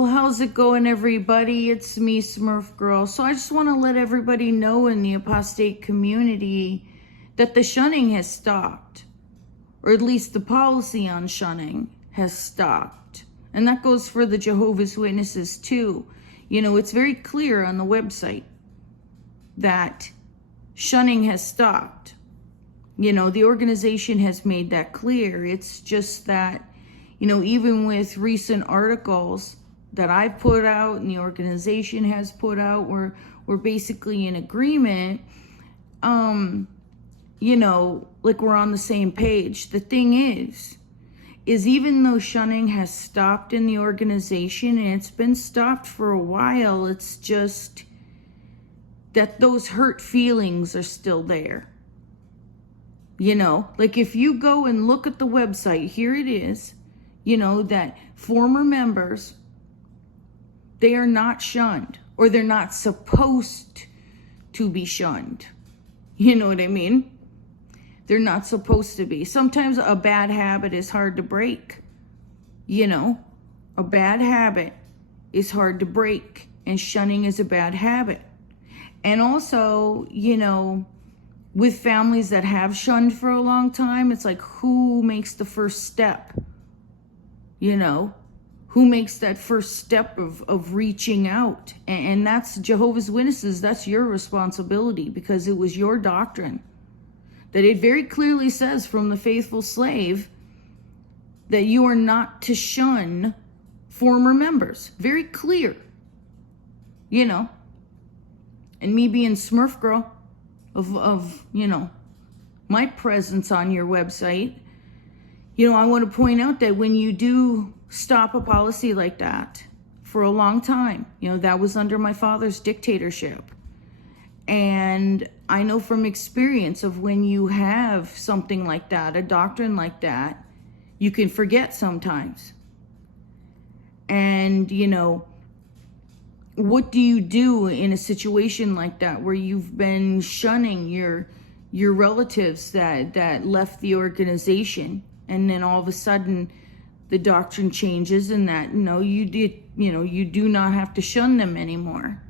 Well, how's it going, everybody? It's me, Smurf Girl. So I just want to let everybody know in the apostate community that the shunning has stopped, or at least the policy on shunning has stopped. And that goes for the Jehovah's Witnesses too. You know, it's very clear on the website that shunning has stopped. You know, the organization has made that clear. It's just that, you know, even with recent articles that I've put out and the organization has put out, we're basically in agreement, you know, like we're on the same page. The thing is even though shunning has stopped in the organization, and it's been stopped for a while, it's just that those hurt feelings are still there. You know, like if you go and look at the website, here it is, you know, that former members, they are not shunned, or they're not supposed to be shunned. You know what I mean? They're not supposed to be. Sometimes a bad habit is hard to break. You know, a bad habit is hard to break, and shunning is a bad habit. And also, you know, with families that have shunned for a long time, it's like, who makes the first step? You know, who makes that first step of reaching out? And that's Jehovah's Witnesses. That's your responsibility, because it was your doctrine. That it very clearly says from the faithful slave that you are not to shun former members. Very clear. You know. And me being Smurf Girl of you know, my presence on your website, you know, I want to point out that when you do stop a policy like that for a long time, you know, that was under my father's dictatorship. And I know from experience of when you have something like that, a doctrine like that, you can forget sometimes. And, you know, what do you do in a situation like that where you've been shunning your relatives that left the organization, and then all of a sudden the doctrine changes and that, no, you do not have to shun them anymore.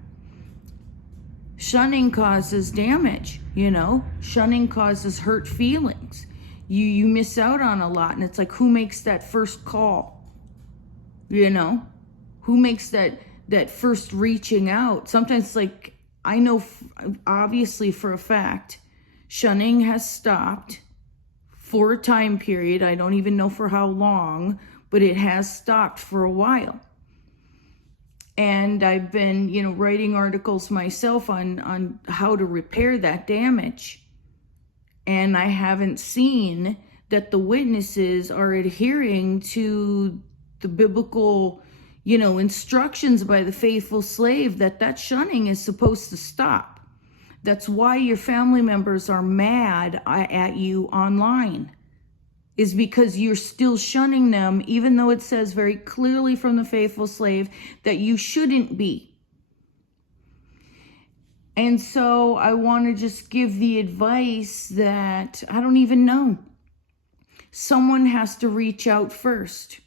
Shunning causes damage, you know. Shunning causes hurt feelings. You miss out on a lot, and it's like, who makes that first call? You know, who makes that first reaching out? Sometimes it's like, I know obviously for a fact, shunning has stopped for a time period. I don't even know for how long, but it has stopped for a while. And I've been, you know, writing articles myself on how to repair that damage. And I haven't seen that the witnesses are adhering to the biblical, you know, instructions by the faithful slave that shunning is supposed to stop. That's why your family members are mad at you online, is because you're still shunning them, even though it says very clearly from the faithful slave that you shouldn't be. And so I want to just give the advice that, I don't even know, someone has to reach out first.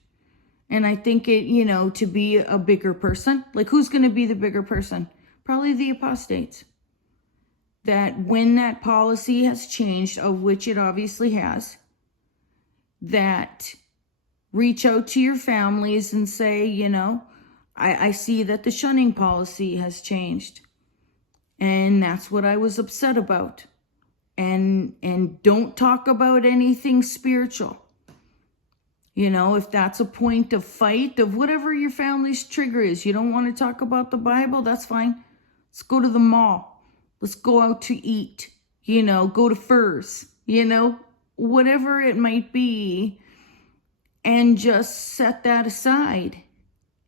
And I think it, you know, to be a bigger person, like who's going to be the bigger person? Probably the apostates. That when that policy has changed, of which it obviously has, that reach out to your families and say, you know, I see that the shunning policy has changed. And that's what I was upset about. And don't talk about anything spiritual. You know, if that's a point of fight, of whatever your family's trigger is, you don't want to talk about the Bible, that's fine. Let's go to the mall. Let's go out to eat, you know, go to Furs, you know, whatever it might be, and just set that aside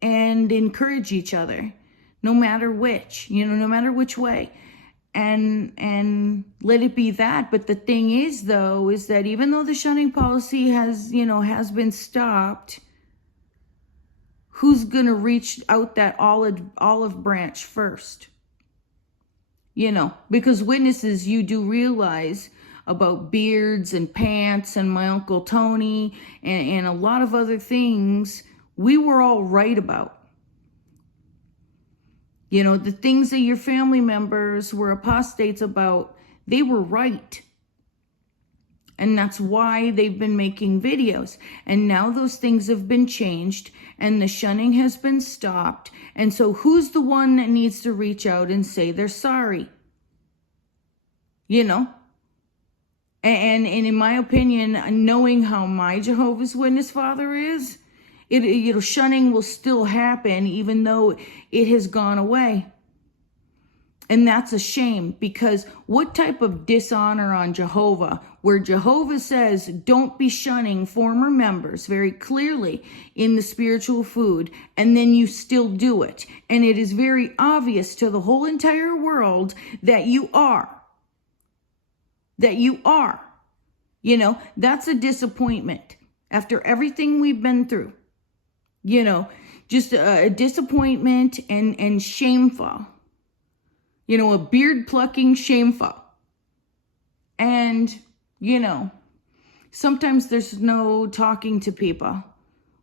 and encourage each other, no matter which, you know, no matter which way, and let it be that. But the thing is, though, is that even though the shunning policy has been stopped, who's going to reach out that olive branch first? You know, because witnesses, you do realize about beards and pants and my Uncle Tony and a lot of other things we were all right about. You know, the things that your family members were apostates about, they were right. And that's why they've been making videos. And now those things have been changed and the shunning has been stopped. And so who's the one that needs to reach out and say they're sorry? You know? And in my opinion, knowing how my Jehovah's Witness father is, shunning will still happen even though it has gone away. And that's a shame, because what type of dishonor on Jehovah, where Jehovah says don't be shunning former members very clearly in the spiritual food, and then you still do it. And it is very obvious to the whole entire world that you are. That you are. You know, that's a disappointment after everything we've been through. You know, just a disappointment and shameful. You know, a beard plucking shameful. And, you know, sometimes there's no talking to people.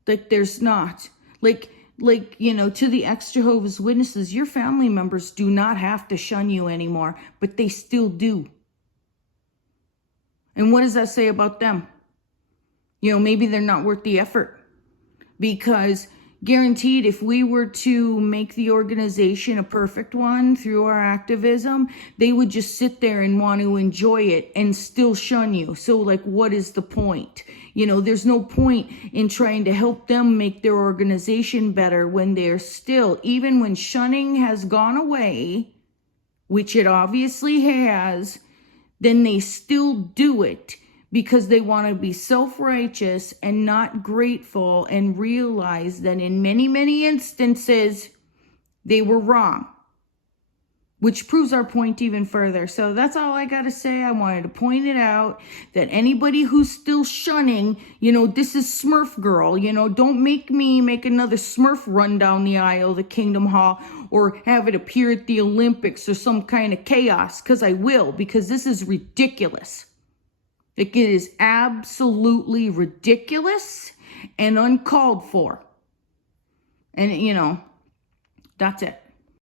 Like there's not. Like, you know, to the ex-Jehovah's Witnesses, your family members do not have to shun you anymore, but they still do. And what does that say about them? You know, maybe they're not worth the effort. Because guaranteed, if we were to make the organization a perfect one through our activism, they would just sit there and want to enjoy it and still shun you. So like, what is the point? You know, there's no point in trying to help them make their organization better when they're still, even when shunning has gone away, which it obviously has, then they still do it because they want to be self-righteous and not grateful and realize that in many, many instances, they were wrong. Which proves our point even further. So that's all I got to say. I wanted to point it out that anybody who's still shunning, you know, this is Smurf girl, you know, don't make me make another Smurf run down the aisle of the Kingdom Hall or have it appear at the Olympics or some kind of chaos, because I will, because this is ridiculous. It is absolutely ridiculous and uncalled for. And, you know, that's it.